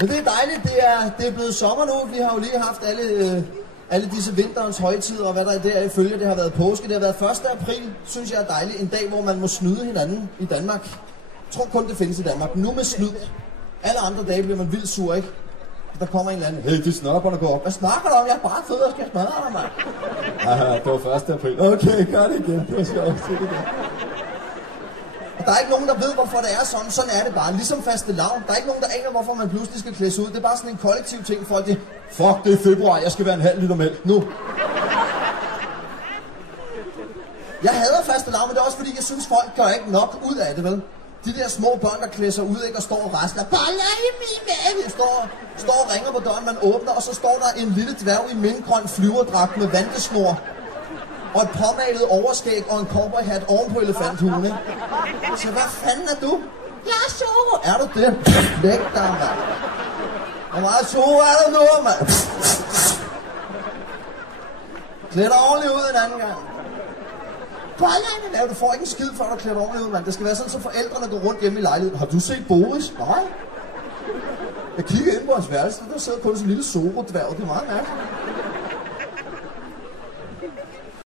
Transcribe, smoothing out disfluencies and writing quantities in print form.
Men det er dejligt, det er blevet sommer nu. Vi har jo lige haft alle disse vinterens højtider, og hvad der der følger. Det har været påske, det har været 1. april, synes jeg er dejligt. En dag, hvor man må snyde hinanden i Danmark. Jeg tror kun, det findes i Danmark. Nu med snyd. Alle andre dage bliver man vildt sur, ikke? Der kommer en eller anden, hey, de snapper, der går op. Hvad snakker du om? Jeg er bare fed og skal smadre dig, mand. Aha, det var 1. april. Okay, gør det igen. Det var sjovt. Og der er ikke nogen, der ved, hvorfor det er sådan. Sådan er det bare. Ligesom fastelavn. Der er ikke nogen, der aner, hvorfor man pludselig skal klædes ud. Det er bare sådan en kollektiv ting. Folk det, fuck, det er februar. Jeg skal være en halv liter mælk nu. Jeg hader fastelavn, men det er også fordi, jeg synes, folk gør ikke nok ud af det, vel? De der små børn, der klæder sig ud, ikke, og står og rasler. Boller i min mave! Står og ringer på døren, man åbner, og så står der en lille dværg i mintgrøn flyverdragt med vandesnor. Og et påmalet overskæg og en cowboyhat oven på elefanthune. Så hvad fanden er du? Jeg er Zoro. Er du det? Læg dig, mand. Hvor meget Zoro er der nu, mand? Klæd dig ordentligt ud en anden gang. Du får ikke en skid, før du klæder dig ordentligt ud, mand. Det skal være sådan, så forældrene går rundt hjemme i lejligheden. Har du set Boris? Nej. Jeg kigger ind på hans værelse, der sidder kun sådan en lille Zoro-dværg. Det er meget mærkeligt.